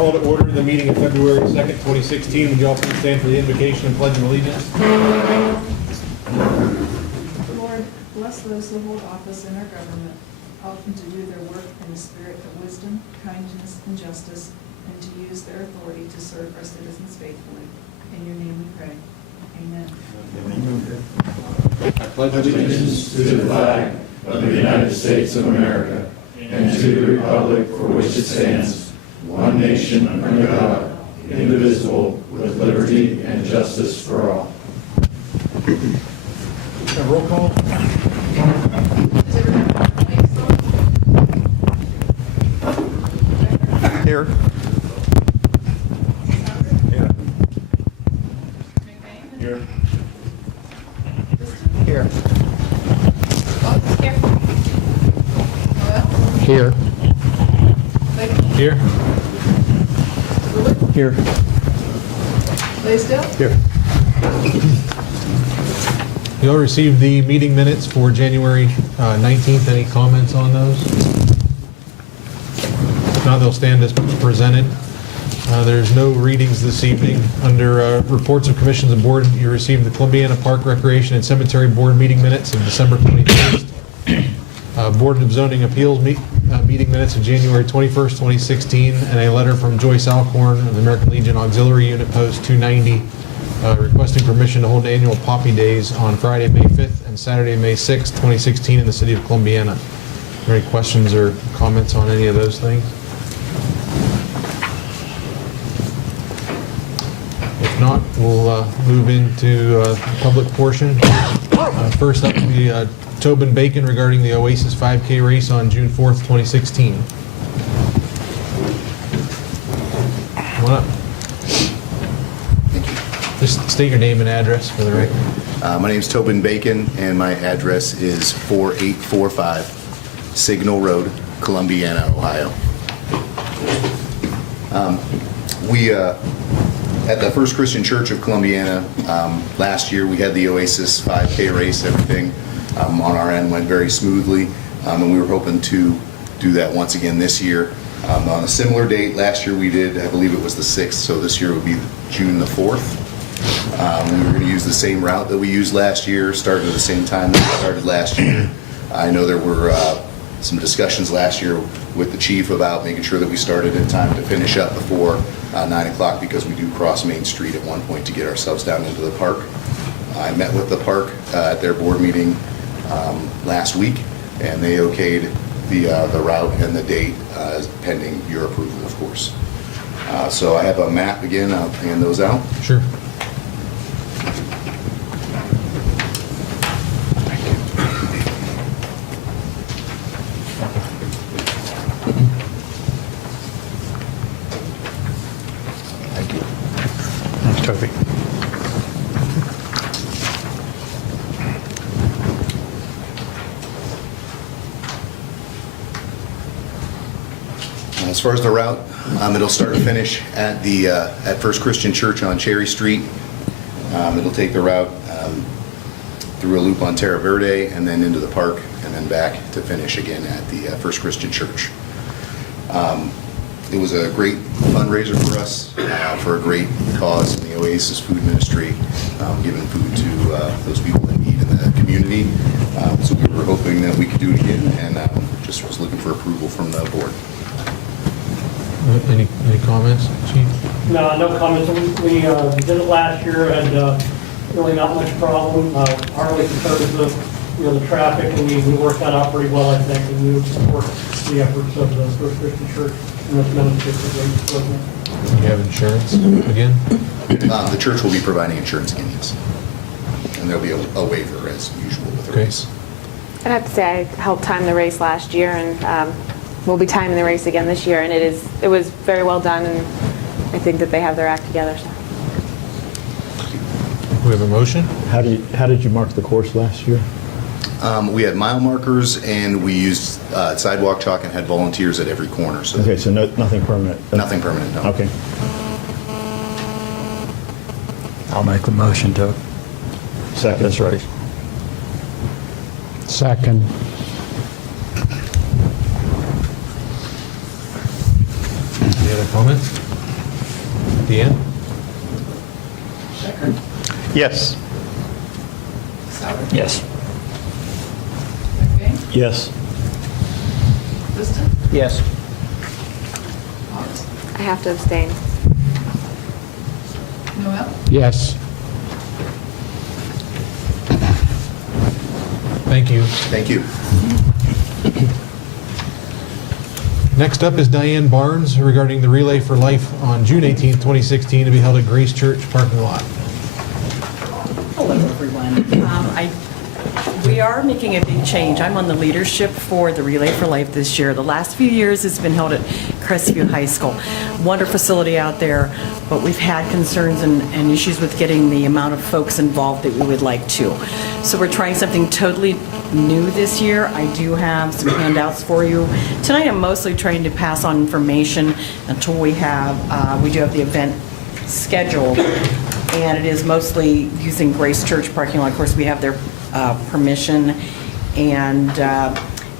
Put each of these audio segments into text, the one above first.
Call to order the meeting of February 2nd, 2016. Would you all please stand for the invocation and pledge of allegiance? Lord, bless those who hold office in our government. Help them to do their work in a spirit of wisdom, kindness, and justice, and to use their authority to serve our citizens faithfully. In your name we pray. Amen. I pledge Allegiance to the flag of the United States of America and to the republic for which it stands, one nation under God, indivisible, with liberty and justice for all. Roll call. Here. Here. Here. Here. Here. Here. Here. Blaisdell? Here. You all received the meeting minutes for January 19th. Any comments on those? If not, they'll stand as presented. There's no readings this evening. Under reports of commissions and board, you received the Columbiana Park Recreation and Cemetery Board meeting minutes of December 21st. Board of Zoning Appeals meeting minutes of January 21st, 2016, and a letter from Joyce Alcorn of the American Legion Auxiliary Unit Post 290 requesting permission to hold annual Poppy Days on Friday, May 5th and Saturday, May 6th, 2016 in the city of Columbiana. Are there any questions or comments on any of those things? If not, we'll move into the public portion. First up, the Tobin Bacon regarding the Oasis 5K race on June 4th, 2016. Come on up. Just state your name and address for the record. My name is Tobin Bacon, and my address is 4845 Signal Road, Columbiana, Ohio. We at the First Christian Church of Columbiana, last year we had the Oasis 5K race. Everything on our end went very smoothly, and we were hoping to do that once again this year. On a similar date, last year we did, I believe it was the 6th, so this year would be June the 4th. We were going to use the same route that we used last year, started at the same time that we started last year. I know there were some discussions last year with the chief about making sure that we started in time to finish up before 9 o'clock because we do cross Main Street at one point to get ourselves down into the park. I met with the park at their board meeting last week, and they okayed the route and the date pending your approval, of course. So I have a map again. I'll hand those out. Sure. Thank you. Thanks, Toby. As far as the route, it'll start and finish at the at First Christian Church on Cherry Street. It'll take the route through a loop on Terra Verde and then into the park and then back to finish again at the First Christian Church. It was a great fundraiser for us for a great cause in the Oasis Food Ministry, giving food to those people in need in the community. So we were hoping that we could do it again, and just was looking for approval from the board. Any comments, Chief? No, no comments. We did it last year and really not much problem. Hardly because of the traffic, and we worked that out pretty well, I think, and we would support the efforts of the First Christian Church and this ministry for great equipment. You have insurance again? The church will be providing insurance again, yes. And there'll be a waiver as usual with the race. I'd have to say I helped time the race last year, and we'll be timing the race again this year, and it was very well done, and I think that they have their act together. So. We have a motion? How did you mark the course last year? We had mile markers, and we used sidewalk chalk and had volunteers at every corner. So Okay, so nothing permanent. nothing permanent, no. Okay. I'll make the motion to Second. this race. Second. Any other comments? Deanne? Becker? Yes. Sauer? Yes. McBain? Yes. Liston? Yes. Hawes? I have to abstain. Noel? Yes. Thank you. Thank you. Next up is Diane Barnes regarding the Relay for Life on June 18th, 2016, to be held at Grace Church parking lot. Hello, everyone. We are making a big change. I'm on the leadership for the Relay for Life this year. The last few years, it's been held at Crestview High School. Wonderful facility out there, but we've had concerns and issues with getting the amount of folks involved that we would like to. So we're trying something totally new this year. I do have some handouts for you. Tonight, I'm mostly trying to pass on information until we do have the event scheduled. And it is mostly using Grace Church parking lot. Of course, we have their permission, and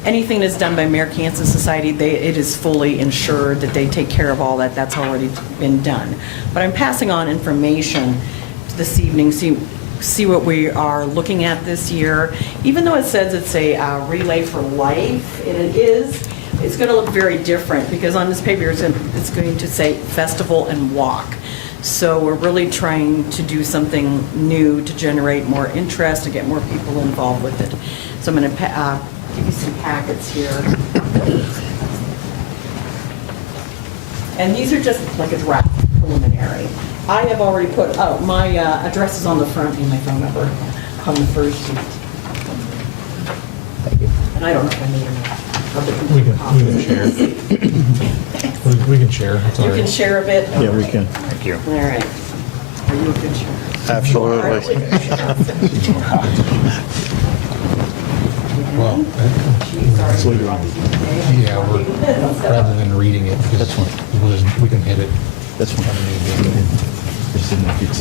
anything that's done by American Cancer Society, it is fully insured that they take care of all that. That's already been done. But I'm passing on information this evening, see what we are looking at this year. Even though it says it's a Relay for Life, and it is, it's going to look very different, because on this paper it's going to say Festival and Walk. So we're really trying to do something new to generate more interest, to get more people involved with it. So I'm going to give you some packets here. And these are just like a draft preliminary. I have already put, my address is on the front and my phone number on the first sheet. Thank you. And I don't know if I made enough. We can share. We can share, it's all You right. can share a bit? Yeah, we can. Thank you. All right. Are you a good sharer? Absolutely. Well, yeah, rather than reading it, because we can hit it. That's fine.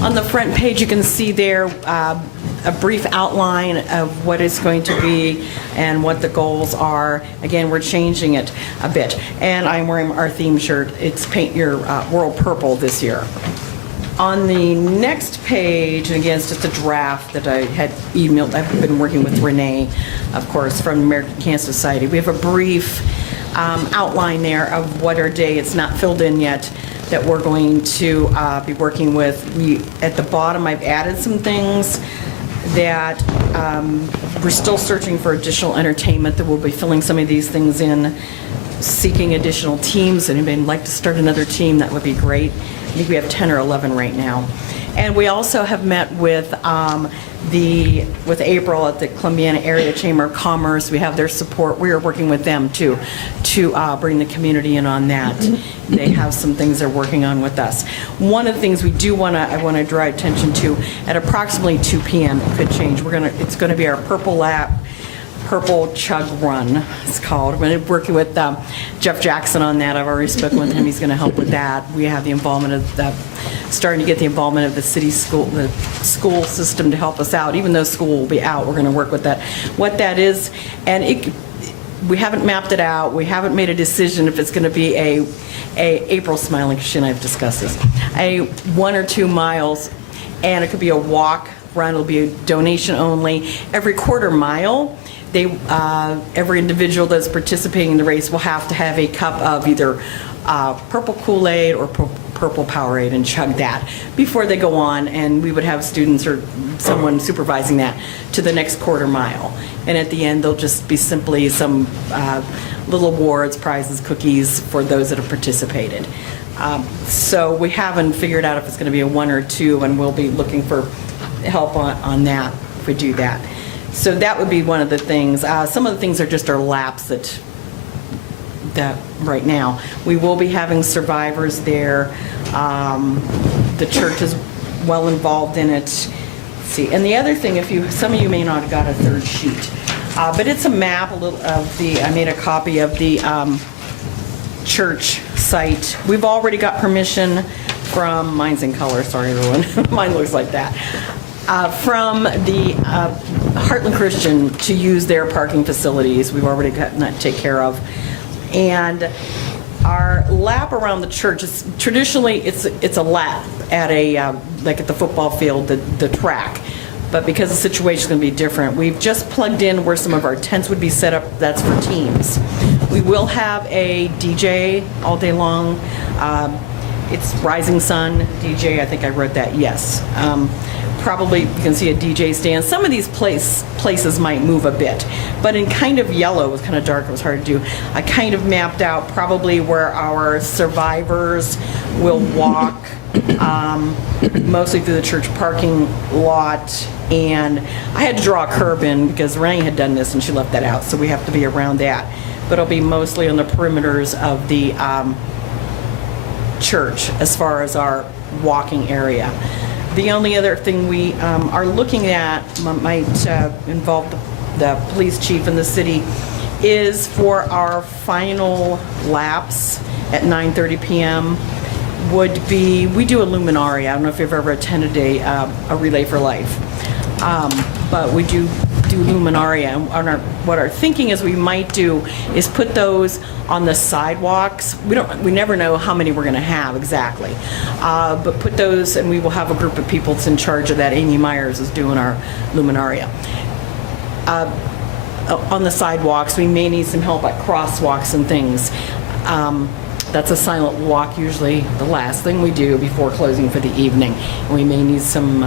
On the front page, you can see there a brief outline of what it's going to be and what the goals are. Again, we're changing it a bit. And I'm wearing our theme shirt. It's Paint Your World Purple this year. On the next page, and again, it's just a draft that I had emailed. I've been working with Renee, of course, from the American Cancer Society. We have a brief outline there of what our day, it's not filled in yet, that we're going to be working with. At the bottom, I've added some things that we're still searching for additional entertainment, that we'll be filling some of these things in, seeking additional teams. Anybody would like to start another team, that would be great. I think we have 10 or 11 right now. And we also have met with April at the Columbiana Area Chamber of Commerce. We have their support. We are working with them too, to bring the community in on that. They have some things they're working on with us. One of the things I want to draw attention to, at approximately 2 p.m., it could change. It's going to be our Purple Chug Run, it's called. We're going to be working with Jeff Jackson on that. I've already spoken with him. He's going to help with that. We have the involvement of starting to get the involvement of the school system to help us out. Even though school will be out, we're going to work with that. What that is, and we haven't mapped it out. We haven't made a decision if it's going to be a April's smiling, because she and I have discussed this, a 1 or 2 miles, and it could be a walk, run. It'll be a donation only. Every quarter mile, every individual that's participating in the race will have to have a cup of either purple Kool-Aid or purple Powerade and chug that before they go on, and we would have students or someone supervising that to the next quarter mile. And at the end, there'll just be simply some little awards, prizes, cookies for those that have participated. So we haven't figured out if it's going to be a 1 or 2, and we'll be looking for help on that if we do that. So that would be one of the things. Some of the things are just our laps that right now. We will be having survivors there. The church is well involved in it. Let's see, and the other thing, some of you may not have got a third sheet, but it's a map I made a copy of the church site. We've already got permission from, mine's in color, sorry everyone, mine looks like that. From the Heartland Christian to use their parking facilities. We've already gotten that taken care of. And Our lap around the church is traditionally it's a lap at a like at the football field, the track. But because the situation is going to be different, we've just plugged in where some of our tents would be set up. That's for teams. We will have a DJ all day long. It's Rising Sun DJ. I think I wrote that. Yes. Probably you can see a DJ stand. Some of these places might move a bit, but in kind of yellow, it was kind of dark, it was hard to do. I kind of mapped out probably where our survivors will walk, mostly through the church parking lot. And I had to draw a curb in because Renee had done this and she left that out, so we have to be around that. But it'll be mostly on the perimeters of the church as far as our walking area. The only other thing we are looking at, might involve the police chief and the city, is for our final laps at 9:30 p.m. would be, we do a luminaria. I don't know if you've ever attended a Relay for Life, but we do luminaria. And what our thinking is we might do is put those on the sidewalks. We never know how many we're going to have exactly, but put those, and we will have a group of people that's in charge of that. Amy Myers is doing our luminaria. On the sidewalks, we may need some help at crosswalks and things. That's a silent walk, usually the last thing we do before closing for the evening. And we may need some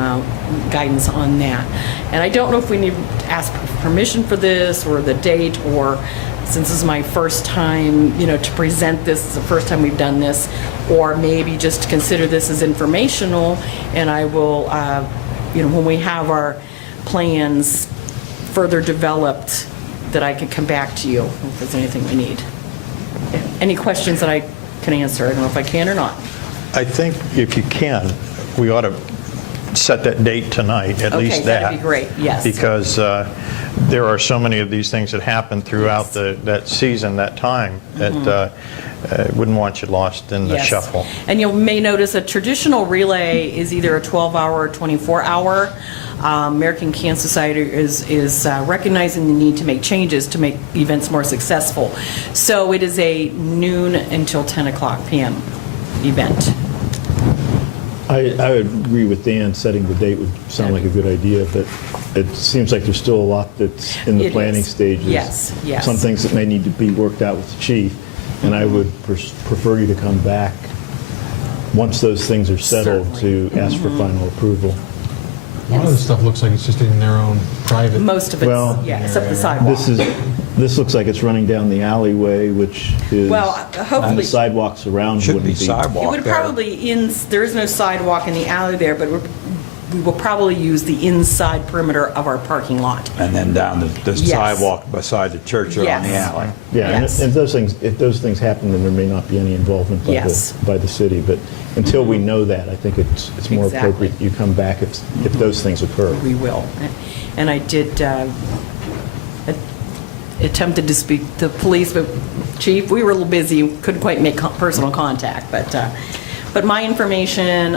guidance on that. And I don't know if we need to ask permission for this or the date, or since this is my first time, to present this, it's the first time we've done this, or maybe just consider this as informational, and I will, when we have our plans further developed, that I can come back to you if there's anything we need. Any questions that I can answer? I don't know if I can or not. I think if you can, we ought to set that date tonight, at least that. Okay, that'd be great, yes. Because there are so many of these things that happen throughout that season, that time, that wouldn't want you lost in the shuffle. And you may notice a traditional relay is either a 12-hour or 24-hour. American Cancer Society is recognizing the need to make changes to make events more successful. So it is a noon until 10 o'clock p.m. event. I would agree with Dan, setting the date would sound like a good idea, but it seems like there's still a lot that's in the planning stages. Yes, yes. Some things that may need to be worked out with the chief, and I would prefer you to come back once those things are settled to ask for final approval. A lot of this stuff looks like it's just in their own private. Most of it's, Well, except the sidewalk. This looks like it's running down the alleyway, which is, Well, hopefully- and the sidewalks around Should wouldn't be be. sidewalk It would there. probably, there is no sidewalk in the alley there, but we will probably use the inside perimeter of our parking lot. And then down the Yes. sidewalk beside the church or on the Yes. alley. Yeah, and Yes. if those things happen, then there may not be any involvement Yes. by the city. But until we know that, I think it's more Exactly. appropriate you come back if those things occur. We will. And I did, attempted to speak to the police, but chief, we were a little busy, couldn't quite make personal contact. But my information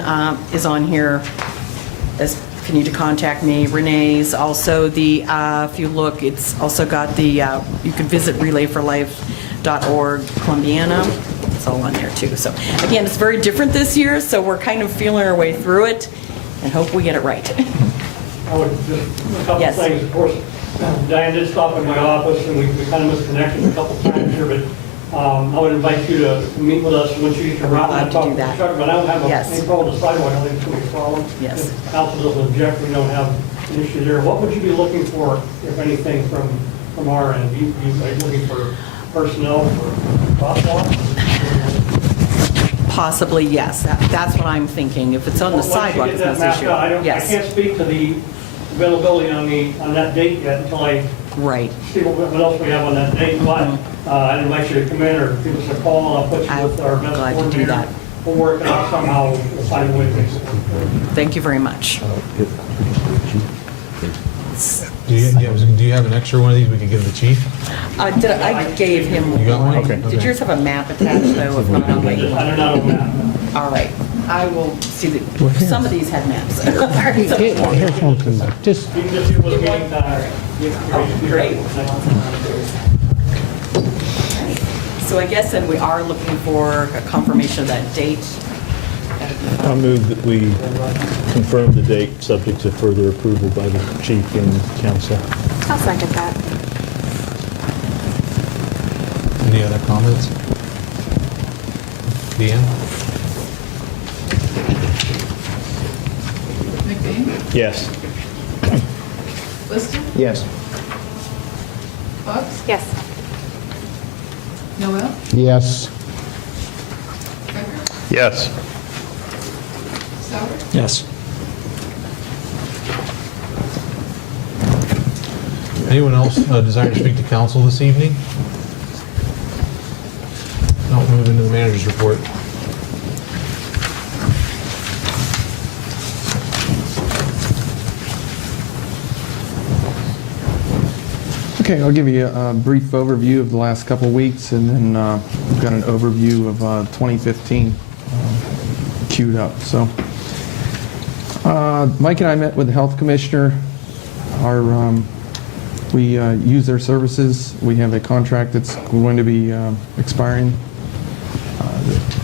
is on here. If you need to contact me, Renee's. Also, if you look, it's also got you can visit relayforlife.org, Columbiana. It's all on there too. So again, it's very different this year, so we're kind of feeling our way through it and hope we get it right. I would just, a couple Yes. things, of course, Diane did stop in my office, and we kind of missed connections a couple times here, but I would invite you to meet with us when you come around. Glad to do that. But I don't have Yes. any problem with the sidewalk, I think it's going to be a problem. Yes. If council doesn't object, we don't have an issue there. What would you be looking for, if anything, from our end? Are you looking for personnel for crosswalks? Possibly, yes. That's what I'm thinking. If it's on the Once you get sidewalk, it's that not mapped an issue. out, I Yes. can't speak to the availability on that date yet until I Right. see what else we have on that date, but I'd invite you to come in or give us a call, I'll put you with our I'm best glad to do coordinator. that. We'll work it out somehow, we'll find a way to make it work. Thank you very much. Do you have an extra one of these we could give the chief? I gave him You got one? one. Okay. Did yours have a map attached, though? If not, I'll make I one. do not own that. All right. I will see some of these had maps. Here's one too. Just You can just do with meeting time. Great. So So I guess then we are looking for a confirmation of that date. I'll move that we confirm the date, subject to further approval by the chief and council. I'll second that. Any other comments? Deanne? McBain? Yes. Liston? Yes. Bucks? Yes. Noel? Yes. Becker? Yes. Sauer? Yes. Anyone else desire to speak to council this evening? I'll move into the manager's report. Okay, I'll give you a brief overview of the last couple of weeks, and then we've got an overview of 2015 queued up. So, Mike and I met with the health commissioner. We use their services. We have a contract that's going to be expiring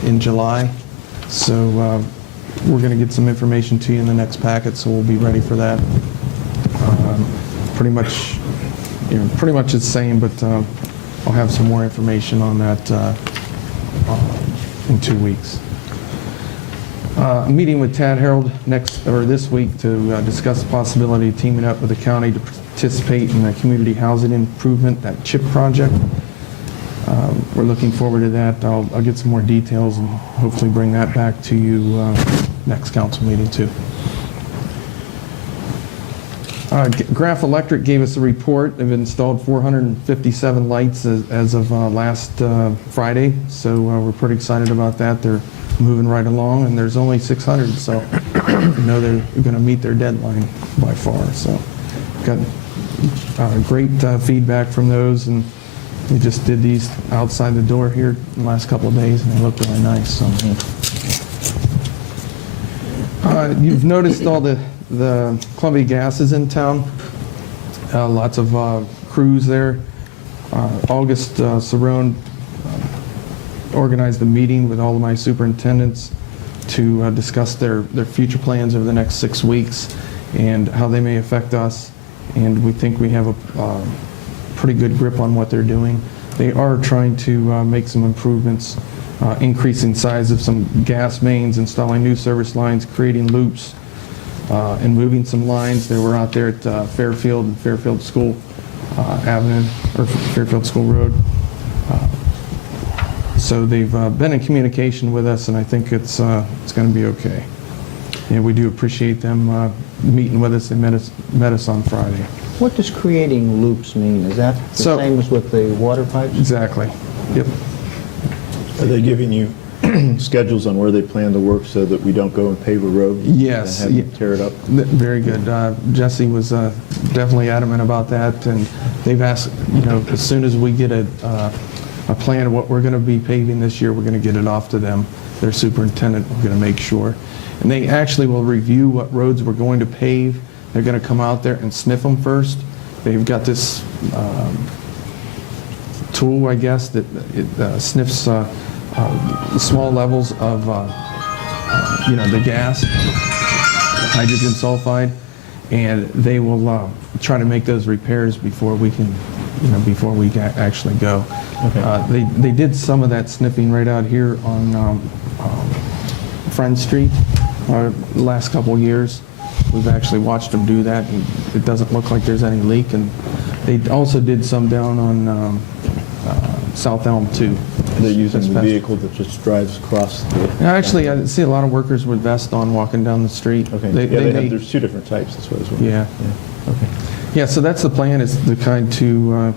in July. So we're going to get some information to you in the next packet, so we'll be ready for that. Pretty much the same, but I'll have some more information on that in 2 weeks. A meeting with Tad Harold this week to discuss the possibility of teaming up with the county to participate in the community housing improvement, that CHIP project. We're looking forward to that. I'll get some more details and hopefully bring that back to you next council meeting too. Graph Electric gave us a report. They've installed 457 lights as of last Friday, so we're pretty excited about that. They're moving right along, and there's only 600, so you know they're going to meet their deadline by far. So got great feedback from those, and we just did these outside the door here in the last couple of days, and they look really nice. So you've noticed all the Columbia Gas is in town. Lots of crews there. August Cerrone organized a meeting with all of my superintendents to discuss their future plans over the next 6 weeks and how they may affect us. And we think we have a pretty good grip on what they're doing. They are trying to make some improvements, increasing size of some gas mains, installing new service lines, creating loops, and moving some lines. They were out there at Fairfield and Fairfield School Avenue, or Fairfield School Road. So they've been in communication with us, and I think it's going to be okay. And we do appreciate them meeting with us. They met us on Friday. What does creating loops mean? Is that the same as with the water pipes? Exactly. Yep. Are they giving you schedules on where they plan to work so that we don't go and pave a road? Yes. And have them tear it up? Very good. Jesse was definitely adamant about that, and they've asked, as soon as we get a plan of what we're going to be paving this year, we're going to get it off to them. Their superintendent, we're going to make sure. And they actually will review what roads we're going to pave. They're going to come out there and sniff them first. They've got this tool, I guess, that it sniffs small levels of, the gas, hydrogen sulfide, and they will try to make those repairs before we can, before we actually go. Okay. They did some of that sniffing right out here on Friend Street the last couple of years. We've actually watched them do that, and it doesn't look like there's any leak. And they also did some down on South Elm too. They're using the vehicle that just drives across the... Actually, I see a lot of workers with vests on walking down the street. Okay. There's two different types this way as well. Yeah. Okay. Yeah, so that's the plan, is the kind to,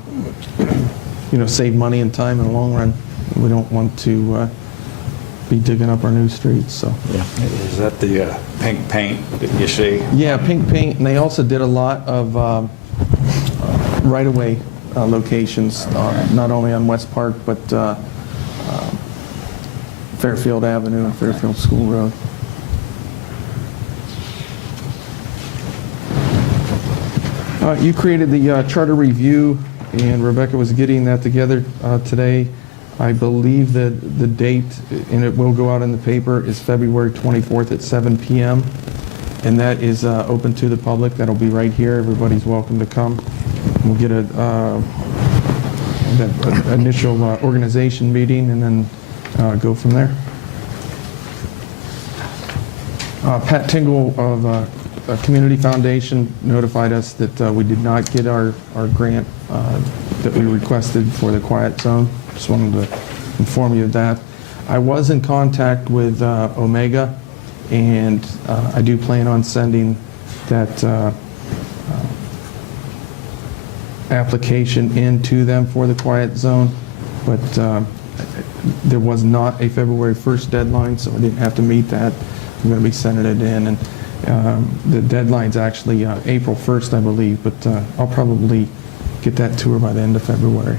save money and time in the long run. We don't want to be digging up our new streets, so. Yeah. Is that the pink paint that you see? Yeah, pink paint, and they also did a lot of right-of-way locations, not only on West Park, but Fairfield Avenue and Fairfield School Road. You created the charter review, and Rebecca was getting that together today. I believe that the date, and it will go out in the paper, is February 24th at 7 p.m. And that is open to the public. That'll be right here. Everybody's welcome to come. We'll get that initial organization meeting and then go from there. Pat Tingle of Community Foundation notified us that we did not get our grant that we requested for the quiet zone. Just wanted to inform you of that. I was in contact with Omega, and I do plan on sending that application in to them for the quiet zone, but there was not a February 1st deadline, so I didn't have to meet that. I'm going to be sending it in, and the deadline's actually April 1st, I believe, but I'll probably get that to her by the end of February.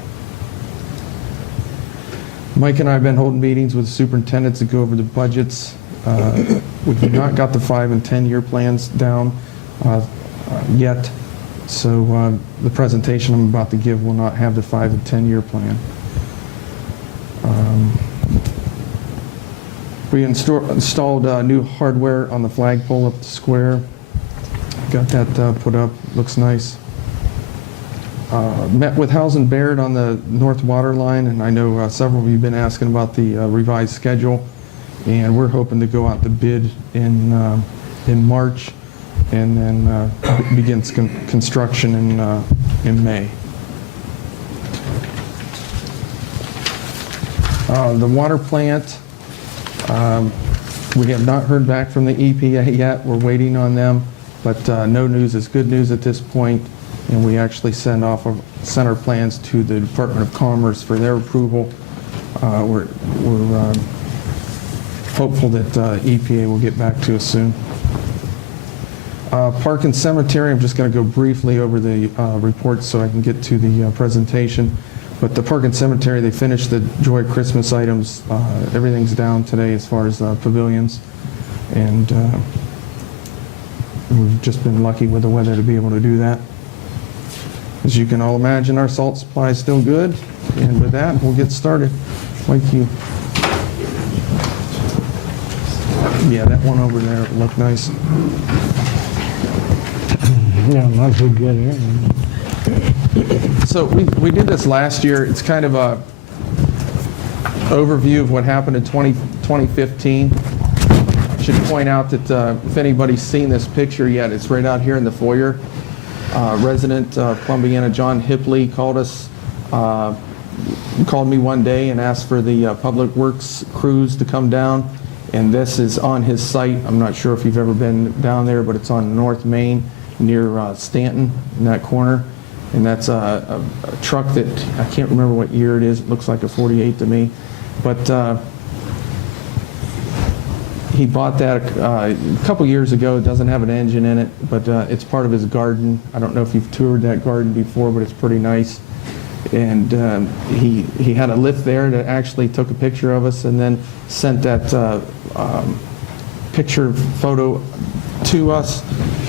Mike and I have been holding meetings with the superintendents to go over the budgets. We've not got the 5- and 10-year plans down yet, so the presentation I'm about to give will not have the 5- and 10-year plan. We installed new hardware on the flagpole up the square. Got that put up, looks nice. Met with Howes and Baird on the North Water Line, and I know several of you have been asking about the revised schedule, and we're hoping to go out to bid in March, and then begins construction in May. The water plant, we have not heard back from the EPA yet. We're waiting on them, but no news is good news at this point. And we actually sent our plans to the Department of Commerce for their approval. We're hopeful that EPA will get back to us soon. Park and Cemetery, I'm just going to go briefly over the reports so I can get to the presentation. But the Park and Cemetery, they finished the Joy Christmas items. Everything's down today as far as pavilions. And we've just been lucky with the weather to be able to do that. As you can all imagine, our salt supply is still good. And with that, we'll get started. Thank you. Yeah, that one over there looked nice. Yeah, not so good here. So we did this last year. It's kind of a overview of what happened in 2015. I should point out that if anybody's seen this picture yet, it's right out here in the foyer. Resident of Columbiana, John Hipley, called me one day and asked for the public works crews to come down, and this is on his site. I'm not sure if you've ever been down there, but it's on North Main near Stanton in that corner, and that's a truck that I can't remember what year it is. It looks like a 48 to me, but he bought that a couple years ago. It doesn't have an engine in it, but it's part of his garden. I don't know if you've toured that garden before, but it's pretty nice. And he had a lift there that actually took a picture of us and then sent that picture photo to us.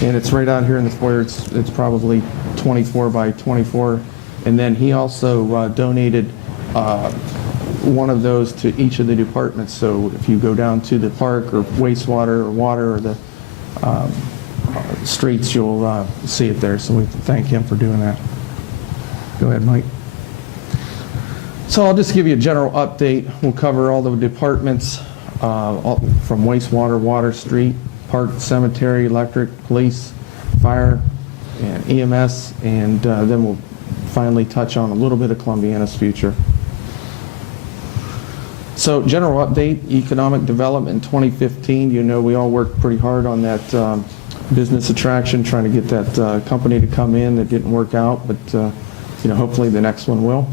And it's right out here in the foyer. It's probably 24 by 24. And then he also donated one of those to each of the departments. So if you go down to the park or wastewater or water or the streets, you'll see it there. So we thank him for doing that. Go ahead, Mike. So I'll just give you a general update. We'll cover all the departments from wastewater, water, street, park, cemetery, electric, police, fire, and EMS, and then we'll finally touch on a little bit of Columbiana's future. So general update, economic development in 2015. You know we all worked pretty hard on that business attraction, trying to get that company to come in. That didn't work out, but you know, hopefully the next one will.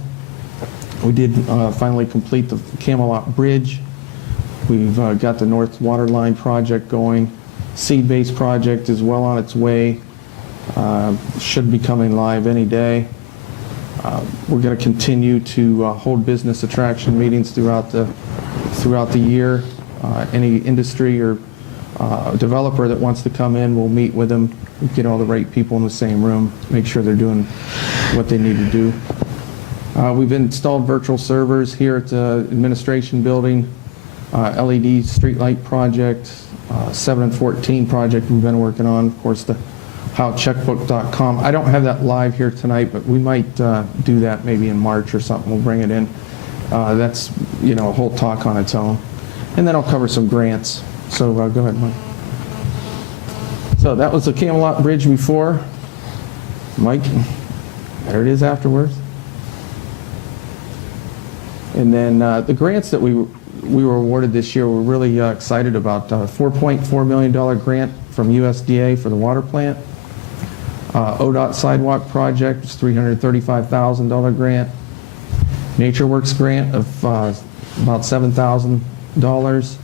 We did finally complete the Camelot Bridge. We've got the North Water Line project going. Seed Base project is well on its way. Should be coming live any day. We're going to continue to hold business attraction meetings throughout the year. Any industry or developer that wants to come in, we'll meet with them, get all the right people in the same room, make sure they're doing what they need to do. We've installed virtual servers here at the administration building, LED streetlight project, 7 and 14 project we've been working on, of course, the howcheckbook.com. I don't have that live here tonight, but we might do that maybe in March or something. We'll bring it in. That's, a whole talk on its own. And then I'll cover some grants. So go ahead, Mike. So that was the Camelot Bridge before. Mike, there it is afterwards. And then the grants that we were awarded this year, we're really excited about. $4.4 million grant from USDA for the water plant. ODOT sidewalk project is $335,000 grant. NatureWorks grant of about $7,000.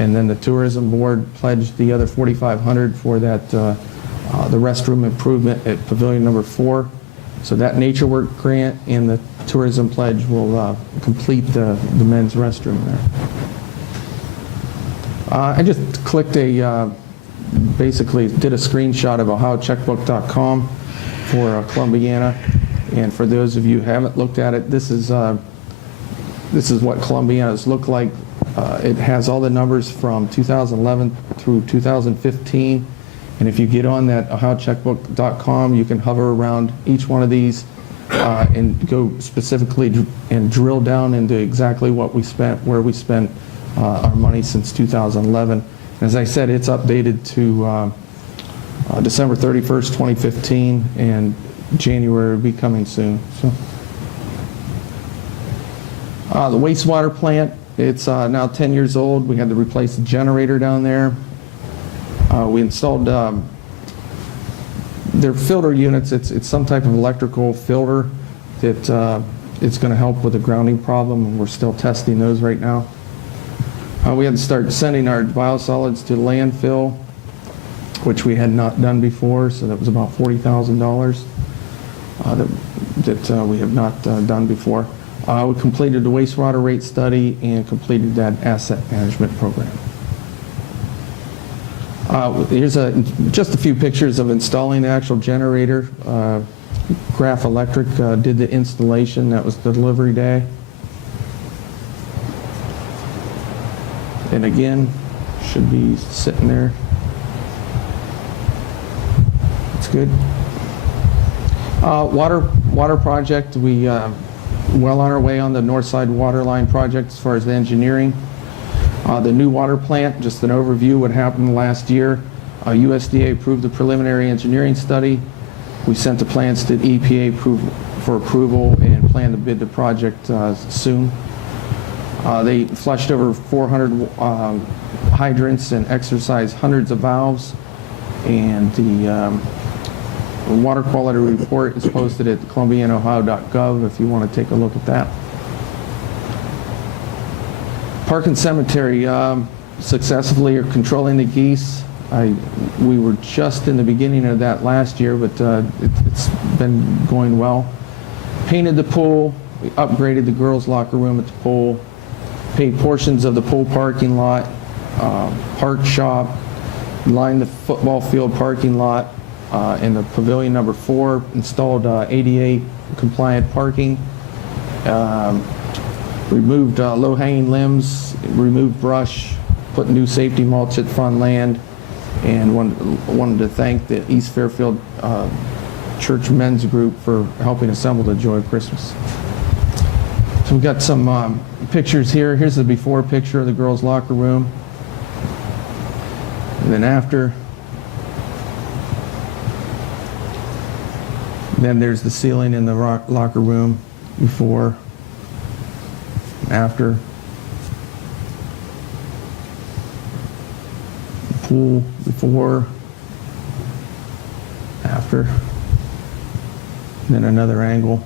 And then the tourism board pledged the other $4,500 for that the restroom improvement at Pavilion number 4. So that NatureWorks grant and the tourism pledge will complete the men's restroom there. I just clicked basically did a screenshot of ohiocheckbook.com for Columbiana. And for those of you who haven't looked at it, this is what Columbiana's look like. It has all the numbers from 2011 through 2015. And if you get on that ohiocheckbook.com, you can hover around each one of these and go specifically and drill down into exactly what we spent, where we spent our money since 2011. As I said, it's updated to December 31st, 2015, and January will be coming soon. So, the wastewater plant, it's now 10 years old. We had to replace the generator down there. We installed their filter units. It's some type of electrical filter that it's going to help with the grounding problem, and we're still testing those right now. We had to start sending our biosolids to landfill, which we had not done before, so that was about $40,000 that we have not done before. We completed the wastewater rate study and completed that asset management program. Here's just a few pictures of installing the actual generator. Graph Electric did the installation. That was the delivery day. And again, should be sitting there. It's good. Water project, we well on our way on the north side water line project as far as the engineering. The new water plant, just an overview what happened last year. USDA approved the preliminary engineering study. We sent the plans to the EPA for approval and plan to bid the project soon. They flushed over 400 hydrants and exercised hundreds of valves. And the water quality report is posted at columbianaohio.gov if you want to take a look at that. Park and Cemetery, successfully are controlling the geese. We were just in the beginning of that last year, but it's been going well. Painted the pool, we upgraded the girls' locker room at the pool, paid portions of the pool parking lot, park shop, lined the football field parking lot, in the Pavilion number 4, installed ADA compliant parking. Removed low-hanging limbs, removed brush, put new safety mulch at Fun Land, and wanted to thank the East Fairfield Church Men's Group for helping assemble the Joy of Christmas. So we've got some pictures here. Here's the before picture of the girls' locker room, and then after. Then there's the ceiling in the locker room before. After. Pool before, after, then another angle.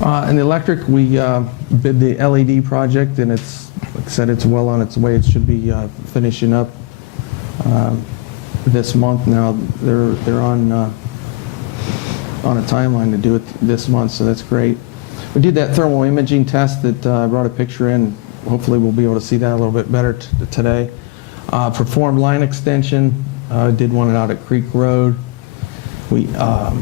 And the electric, we bid the LED project, and it's, like I said, it's well on its way. It should be finishing up this month now. They're on a timeline to do it this month, so that's great. We did that thermal imaging test that I brought a picture in. Hopefully we'll be able to see that a little bit better today. Performed line extension, did one out at Creek Road. The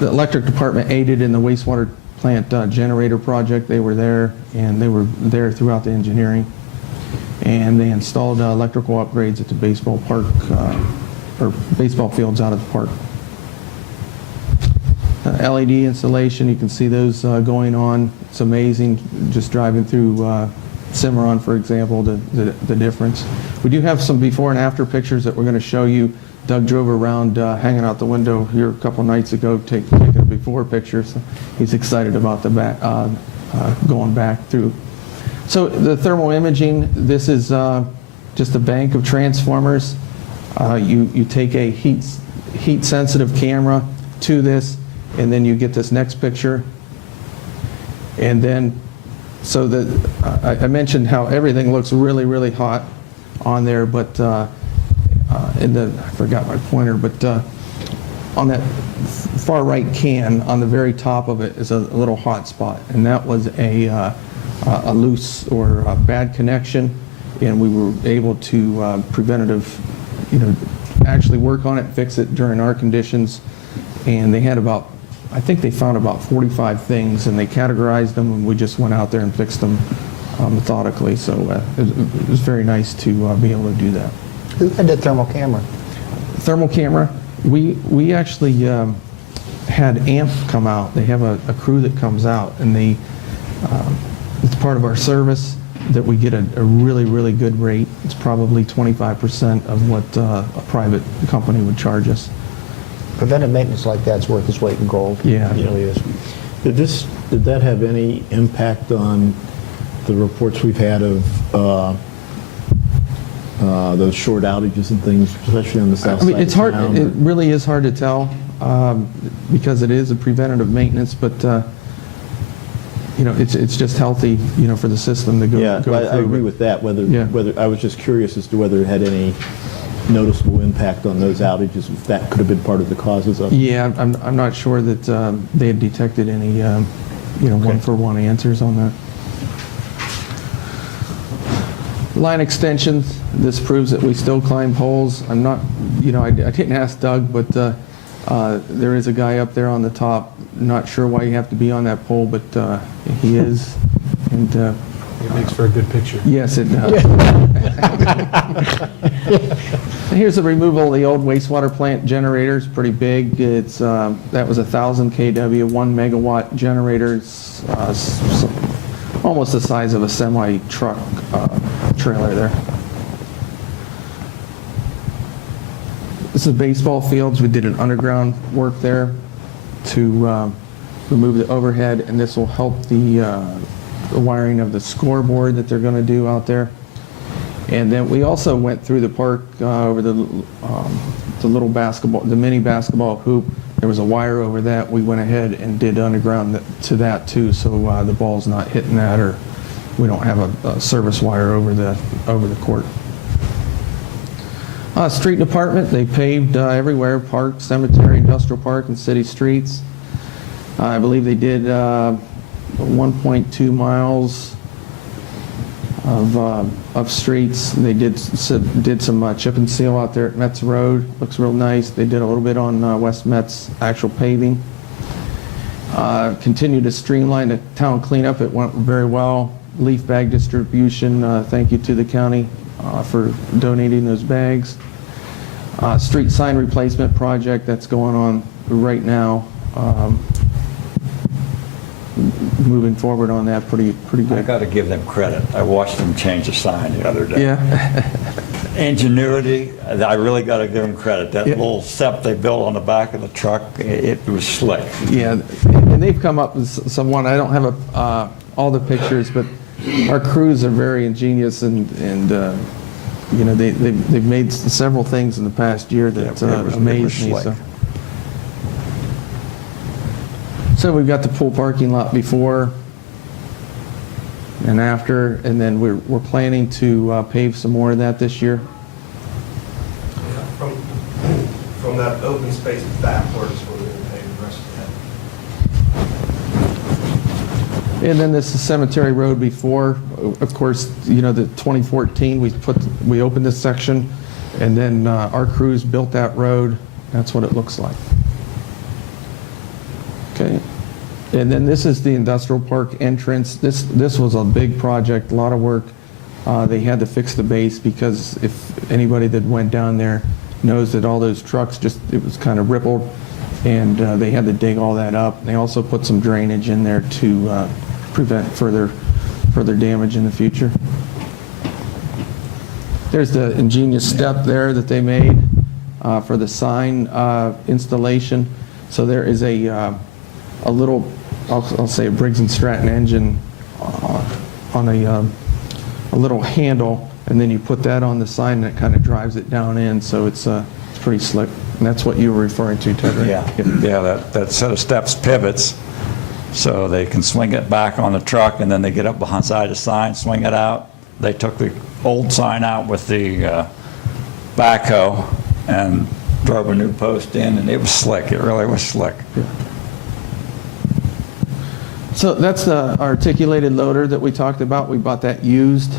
electric department aided in the wastewater plant generator project. They were there, and they were there throughout the engineering. And they installed electrical upgrades at the baseball park, or baseball fields out of the park. LED installation, you can see those going on. It's amazing, just driving through Cimarron, for example, the difference. We do have some before and after pictures that we're going to show you. Doug drove around hanging out the window here a couple nights ago taking a before picture. So he's excited about the back, going back through. So the thermal imaging, this is just a bank of transformers. You take a heat sensitive camera to this, and then you get this next picture. And then, so that I mentioned how everything looks really, really hot on there, but I forgot my pointer, but on that far right can, on the very top of it is a little hot spot, and that was a loose or a bad connection, and we were able to actually work on it, fix it during our conditions, and they had I think they found about 45 things, and they categorized them, and we just went out there and fixed them methodically, so it was very nice to be able to do that. Who had that thermal camera? Thermal camera, we actually had AMP come out. They have a crew that comes out, and it's part of our service that we get a really, really good rate. It's probably 25% of what a private company would charge us. Preventive maintenance like that's worth its weight in gold. Yeah. It really is. Did that have any impact on the reports we've had of those short outages and things, especially on the south side It's of hard. town? It really is hard to tell because it is a preventative maintenance, but it's just healthy, for the system to go. Yeah, go I through. agree with that. Whether I was just curious as to whether it had any noticeable impact on those outages, if that could have been part of the causes of it. Yeah, I'm not sure that they had detected any, one-for-one answers on that. Line extensions, this proves that we still climb poles. I'm not, I didn't ask Doug, but there is a guy up there on the top. Not sure why you have to be on that pole, but he is. And It makes for a good picture. yes, it does. Here's the removal of the old wastewater plant generators, pretty big. It's that was 1,000 kW, 1 megawatt generator. It's almost the size of a semi-truck trailer there. This is baseball fields. We did an underground work there to remove the overhead, and this will help the wiring of the scoreboard that they're going to do out there. And then we also went through the park over the little basketball, the mini basketball hoop. There was a wire over that. We went ahead and did underground to that too, so the ball's not hitting that, or we don't have a service wire over the court. Street department, they paved everywhere: park, cemetery, industrial park, and city streets. I believe they did 1.2 miles of streets. They did some chip and seal out there at Metz Road. Looks real nice. They did a little bit on West Metz actual paving. Continue to streamline the town cleanup. It went very well. Leaf bag distribution. Thank you to the county for donating those bags. Street sign replacement project that's going on right now. Moving forward on that pretty good. I got to give them credit. I watched them change a sign the other day. Yeah. Ingenuity, I really got to give them credit. That little step they built on the back of the truck, it was slick. Yeah, and they've come up with someone. I don't have all the pictures, but our crews are very ingenious, and they've made several things in the past year that amazed me. So we've got the pool parking lot before and after, and then we're planning to pave some more of that this year. Yeah, from that open space backwards, we're going to pave the rest of that. And then this is Cemetery Road before. Of course, the 2014 we opened this section. And then our crews built that road. That's what it looks like. Okay. And then this is the industrial park entrance. This was a big project, a lot of work. They had to fix the base because if anybody that went down there knows that all those trucks it was kind of rippled, and they had to dig all that up. They also put some drainage in there to prevent further damage in the future. There's the ingenious step there that they made for the sign installation. So there is a little, I'll say a Briggs & Stratton engine on a little handle, and then you put that on the sign and it kind of drives it down in, so it's pretty slick. And that's what you were referring to, Ted, right? Yeah, that set of steps pivots, so they can swing it back on the truck, and then they get up beside the sign, swing it out. They took the old sign out with the backhoe and drove a new post in, and it was slick. It really was slick. Yeah. So that's the articulated loader that we talked about. We bought that used.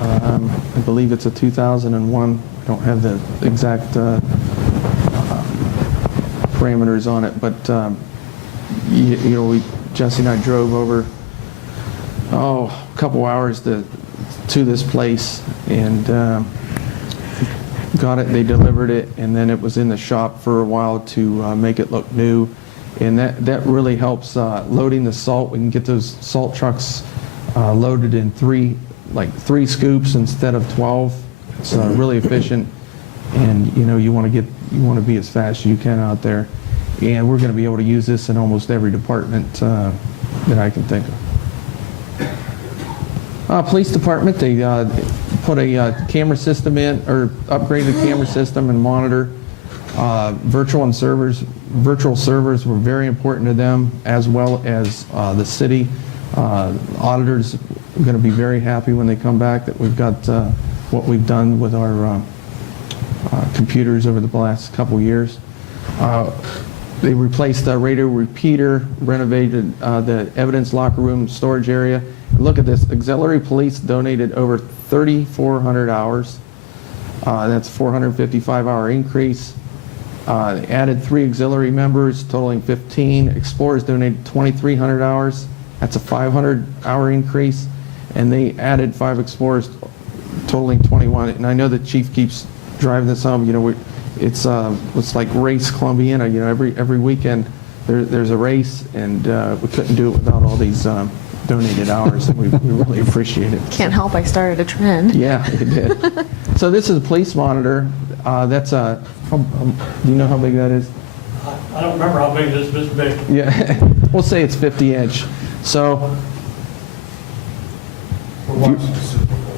I believe it's a 2001. I don't have the exact parameters on it, but you know, Jesse and I drove over a couple hours to this place and got it. They delivered it, and then it was in the shop for a while to make it look new. And that really helps loading the salt. We can get those salt trucks loaded in three scoops instead of 12. It's really efficient, and you know you want to be as fast as you can out there. And we're going to be able to use this in almost every department that I can think of. Police department, they put a camera system in, or upgraded the camera system and monitor. Virtual servers were very important to them, as well as the city. Auditors are going to be very happy when they come back that we've got what we've done with our computers over the last couple years. They replaced the radio repeater, renovated the evidence locker room storage area. Look at this, auxiliary police donated over 3,400 hours. That's a 455-hour increase. They added 3 auxiliary members, totaling 15. Explorers donated 2,300 hours. That's a 500-hour increase. And they added 5 explorers, totaling 21. And I know the chief keeps driving this home. You know, it's like Race Columbiana. You know, every weekend there's a race, and we couldn't do it without all these donated hours. And we really appreciate it. Can't help, I started a trend. Yeah, it did. So this is a police monitor. That's a, do you know how big that is? I don't remember how big it is, but it's big. Yeah, we'll say it's 50-inch. So,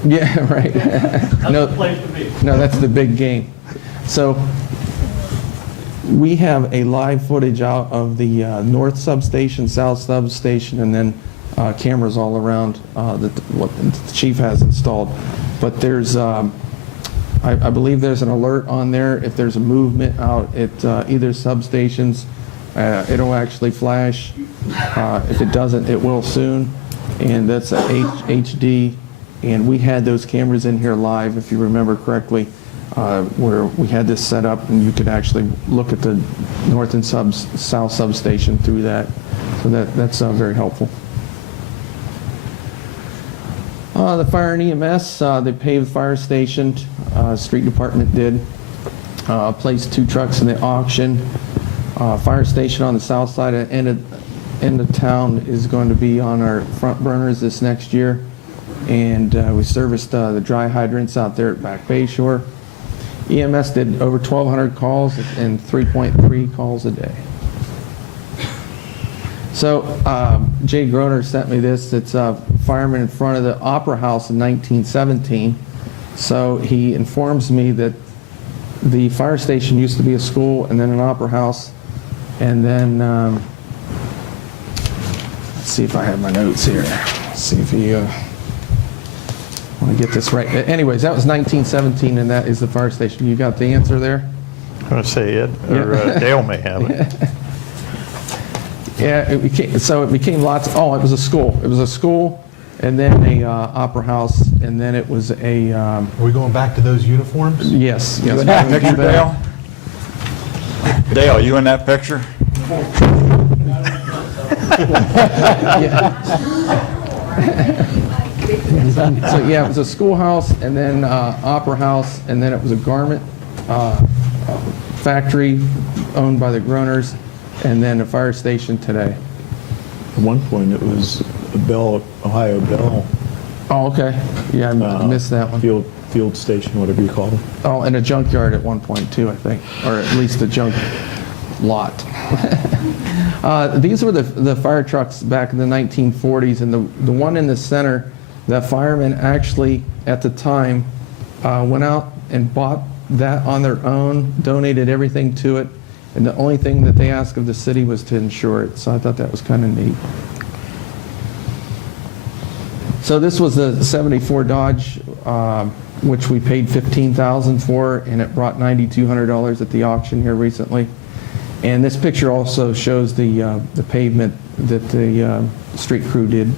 yeah, right. That's No, the place to be. no, that's the big game. So we have a live footage out of the north substation, south substation, and then cameras all around what the chief has installed. But there's, I believe there's an alert on there if there's a movement out at either substations. It'll actually flash. If it doesn't, it will soon. And that's a HD. And we had those cameras in here live, if you remember correctly, where we had this set up, and you could actually look at the north and south substation through that. So that's very helpful. The fire and EMS, they paved the fire station. Street department did. Placed 2 trucks in the auction. Fire station on the south side end of town is going to be on our front burners this next year. And we serviced the dry hydrants out there at Back Bay Shore. EMS did over 1,200 calls and 3.3 calls a day. So Jay Groner sent me this. It's a fireman in front of the Opera House in 1917. So he informs me that the fire station used to be a school and then an opera house. And then, let's see if I have my notes here. Let's see if you want to get this right. Anyways, that was 1917, and that is the fire station. You got the answer there? I'm going to say it, or Dale may have it. Yeah, it became lots. Oh, it was a school. It was a school, and then a Opera House, and then it was a, Are we going back to those uniforms? yes. You in that picture, Dale? Dale, you in that picture? So, yeah, it was a schoolhouse, and then Opera House, and then it was a garment factory owned by the Groners, and then a fire station today. At one point, it was a Bell, Ohio Bell. Oh, okay. Yeah, I missed that one. Field station, whatever you call it. Oh, and a junkyard at one point too, I think, or at least a junk lot. These were the fire trucks back in the 1940s, and the one in the center, that firemen actually, at the time, went out and bought that on their own, donated everything to it, and the only thing that they asked of the city was to insure it, so I thought that was kind of neat. So this was the 74 Dodge, which we paid $15,000 for, and it brought $9,200 at the auction here recently. And this picture also shows the pavement that the street crew did.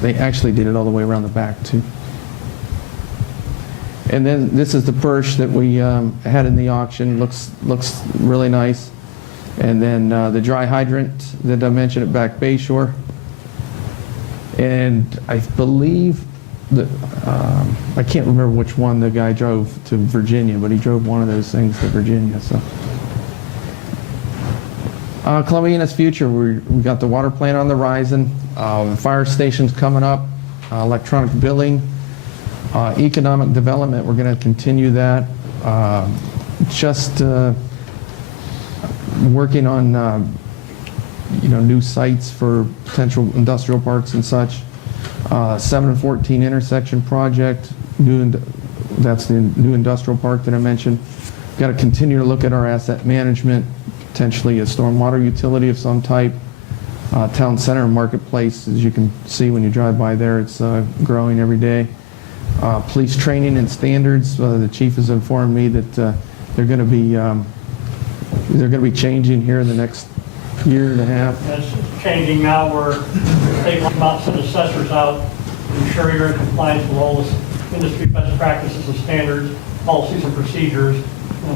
They actually did it all the way around the back too. And then this is the Porsche that we had in the auction. Looks really nice. And then the dry hydrant that I mentioned at Back Bayshore. And I believe that, I can't remember which one the guy drove to Virginia, but he drove one of those things to Virginia. So, Columbiana's future, we got the water plant on the horizon, the fire station's coming up, electronic billing, economic development, we're going to continue that. Just working on new sites for potential industrial parks and such. 7 and 14 intersection project, that's the new industrial park that I mentioned. Got to continue to look at our asset management, potentially a stormwater utility of some type. Town center marketplace, as you can see when you drive by there, it's growing every day. Police training and standards, the chief has informed me that they're going to be changing here in the next year and a half. It's changing now where they come out, send assessors out, ensure you're in compliance with all this industry best practices and standards, policies and procedures,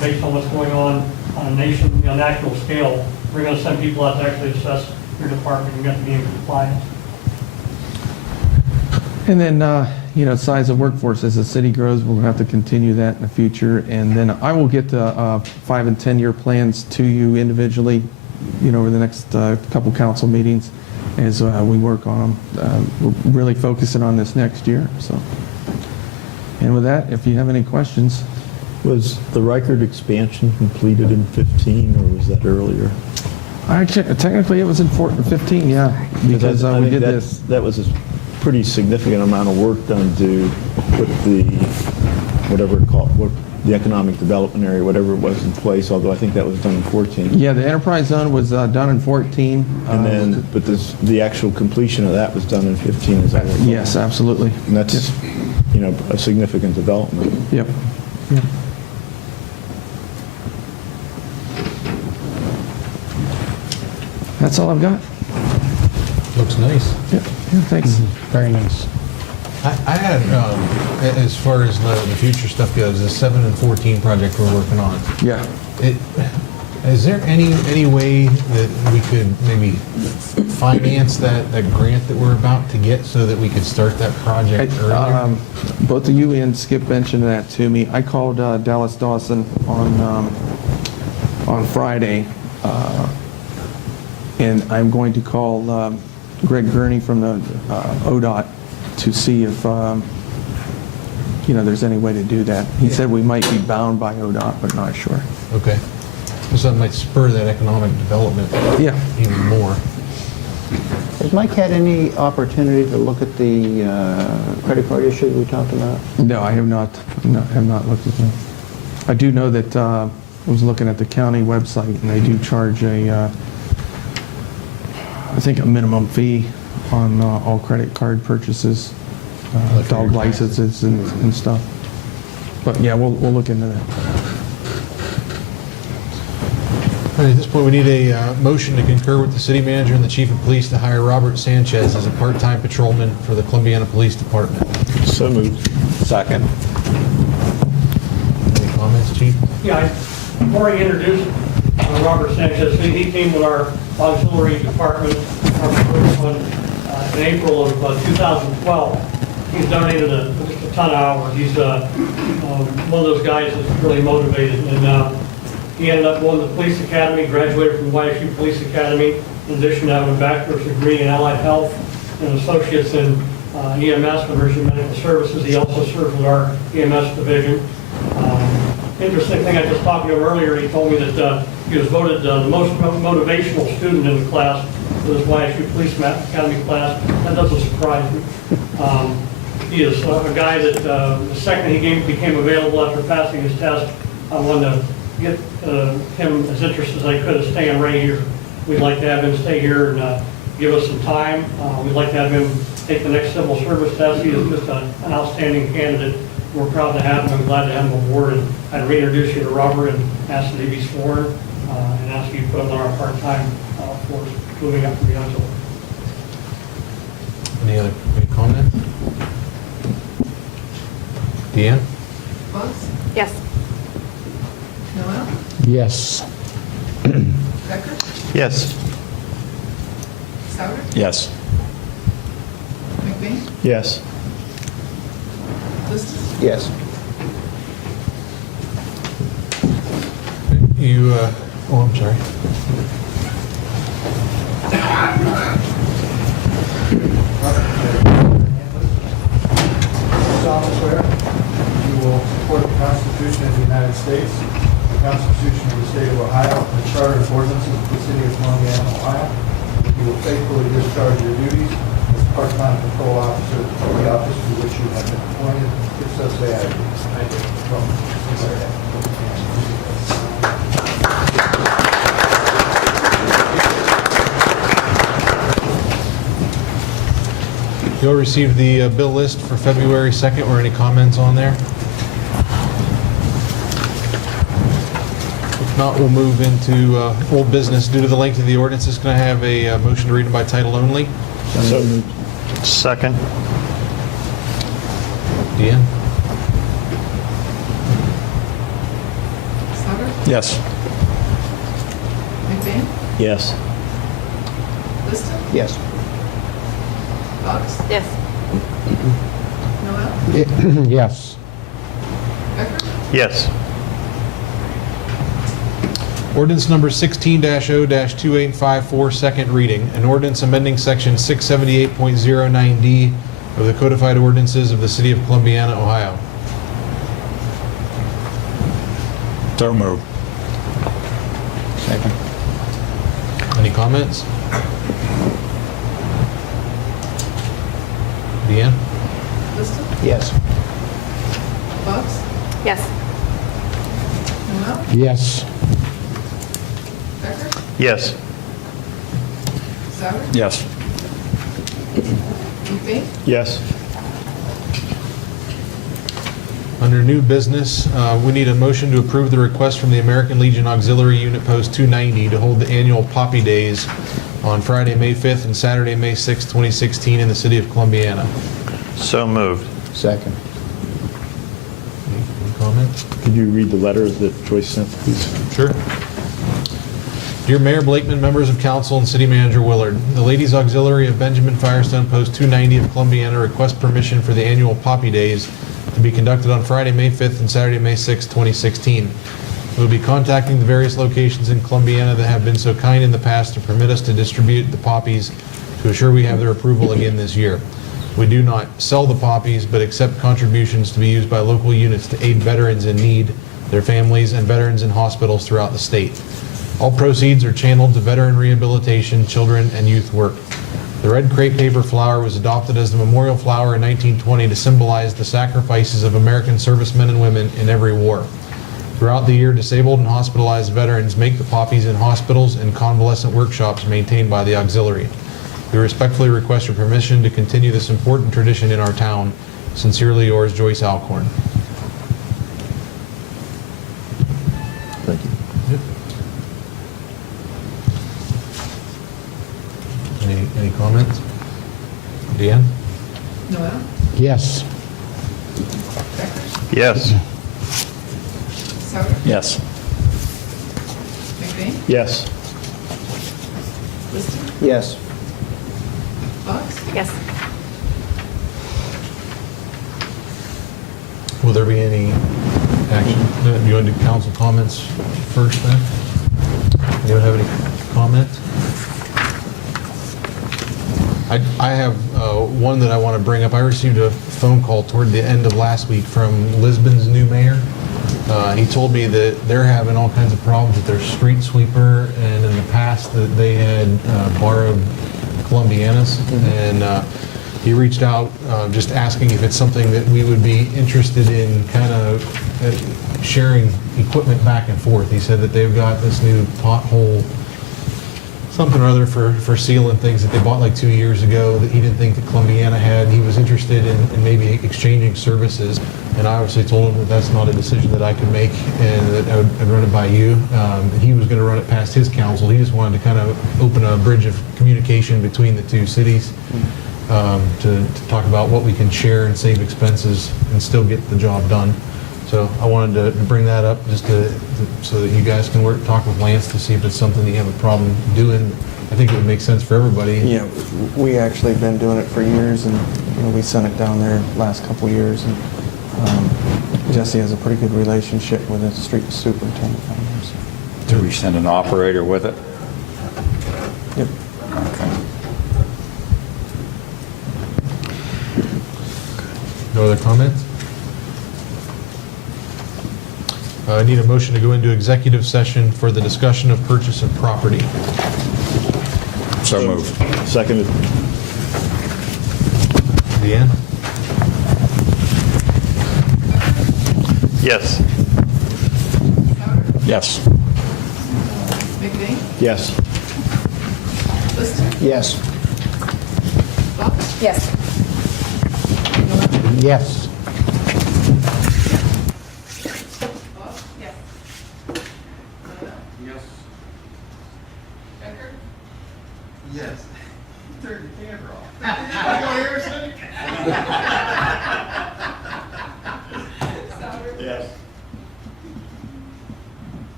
based on what's going on a national scale. We're going to send people out to actually assess your department. You have to be in compliance. And then, size of workforce, as the city grows, we'll have to continue that in the future. And then I will get the 5 and 10 year plans to you individually, over the next couple council meetings as we work on them. We're really focusing on this next year. So, and with that, if you have any questions. Was the Reichert expansion completed in 15, or was that earlier? Technically, it was in 15, yeah, because I we think did this. That was a pretty significant amount of work done to put the, whatever it called, the economic development area, whatever it was in place, although I think that was done in 14. Yeah, the enterprise zone was done in 14. And then, but the actual completion of that was done in 15, is that right? Yes, absolutely. And that's, a significant development. Yep. Yep. That's all I've got. Looks nice. Yeah, thanks. Very nice. I had, as far as the future stuff goes, the 7 and 14 project we're working on. Yeah. Is there any way that we could maybe finance that grant that we're about to get so that we could start that project earlier? Both of you and Skip mentioned that to me. I called Dallas Dawson on Friday, and I'm going to call Greg Gurney from the ODOT to see if there's any way to do that. He said we might be bound by ODOT, but not sure. Okay. So that might spur that economic development even more. Has Mike had any opportunity to look at the credit card issue we talked about? No, I have not. No, I have not looked at that. I do know that I was looking at the county website, and they do charge I think a minimum fee on all credit card purchases, dog licenses and stuff. But yeah, we'll look into that. right, at this point, we need a motion to concur with the city manager and the chief of police to hire Robert Sanchez as a part-time patrolman for the Columbiana Police Department. So moved. Second. Any comments, chief? Yeah, before I introduce Robert Sanchez, he came with our auxiliary department in April of 2012. He's donated just a ton of hours. He's one of those guys that's really motivated, and he ended up going to the police academy, graduated from the YSU Police Academy, in addition to having a bachelor's degree in allied health and associates in EMS, emergency medical services. He also serves with our EMS division. Interesting thing, I just talked to him earlier, he told me that he was voted the most motivational student in the class for this YSU Police Academy class. That doesn't surprise me. He is a guy that the second he became available after passing his test, I wanted to get him as interested as I could in staying right here. We'd like to have him stay here and give us some time. We'd like to have him take the next civil service test. He is just an outstanding candidate. We're proud to have him. I'm glad to have him aboard. And I'd reintroduce you to Robert and ask that he be sworn and ask you to put him on our part-time force moving up to the auxiliary. Any comments? Deanne? Boggs? Yes. Noel? Yes. Becker? Yes. Souter? Yes. McBain? Yes. Liston? Yes. You, I'm sorry. solemnly swear you will support the Constitution of the United States, the Constitution of the State of Ohio, and the Charter and ordinances of the City of Columbiana, Ohio. You will faithfully discharge your duties as part-time patrol officer of the office to which you have been appointed. If so, say I do. I do. You'll receive the bill list for February 2nd, or any comments on there? If not, we'll move into old business. Due to the length of the ordinance, it's going to have a motion to read it by title only. So moved. Second. Deanne? Souter? Yes. McBain? Yes. Liston? Yes. Boggs? Yes. Noel? Yes. Becker? Yes. Ordinance number 16-0-2854, second reading. An ordinance amending section 678.09D of the codified ordinances of the City of Columbiana, Ohio. So moved. Second. Any comments? Deanne? Liston? Yes. Boggs? Yes. Noel? Yes. Becker? Yes. Souter? Yes. McBain? Yes. Under new business, we need a motion to approve the request from the American Legion Auxiliary Unit Post 290 to hold the annual Poppy Days on Friday, May 5th and Saturday, May 6th, 2016 in the city of Columbiana. So moved. Second. Any comments? Could you read the letter that Joyce sent, please? Sure. Dear Mayor Blakeman, members of council, and City Manager Willard, the Ladies Auxiliary of Benjamin Firestone Post 290 of Columbiana request permission for the annual Poppy Days to be conducted on Friday, May 5th and Saturday, May 6th, 2016. We'll be contacting the various locations in Columbiana that have been so kind in the past to permit us to distribute the poppies to assure we have their approval again this year. We do not sell the poppies, but accept contributions to be used by local units to aid veterans in need, their families, and veterans in hospitals throughout the state. All proceeds are channeled to veteran rehabilitation, children, and youth work. The red crepe paper flower was adopted as the memorial flower in 1920 to symbolize the sacrifices of American servicemen and women in every war. Throughout the year, disabled and hospitalized veterans make the poppies in hospitals and convalescent workshops maintained by the auxiliary. We respectfully request your permission to continue this important tradition in our town. Sincerely yours, Joyce Alcorn. Thank you. Any comments? Deanne? Noel? Yes. Becker? Yes. Souter? Yes. McBain? Yes. Liston? Yes. Fox? Yes. Will there be any action? You want to do council comments first then? Anyone have any comments? I have one that I want to bring up. I received a phone call toward the end of last week from Lisbon's new mayor. He told me that they're having all kinds of problems with their street sweeper, and in the past that they had borrowed Columbiana's, and he reached out just asking if it's something that we would be interested in kind of sharing equipment back and forth. He said that they've got this new pothole something or other for sealing things that they bought like 2 years ago that he didn't think that Columbiana had. He was interested in maybe exchanging services, and I obviously told him that that's not a decision that I could make and that I'd run it by you. He was going to run it past his council. He just wanted to kind of open a bridge of communication between the two cities to talk about what we can share and save expenses and still get the job done. So I wanted to bring that up just so that you guys can talk with Lance to see if it's something that you have a problem doing. I think it would make sense for everybody. Yeah, we actually have been doing it for years, and we sent it down there last couple of years. And Jesse has a pretty good relationship with the street superintendent down there. So. Do we send an operator with it? Yep. Okay. No other comments? I need a motion to go into executive session for the discussion of purchase of property. So moved. Seconded. Deanne? Yes. Souter? Yes. McBain? Yes. Liston? Yes. Fox? Yes. Noel? Yes. Fox? Yes. Noel? Yes. Becker? Yes. Turn the camera off.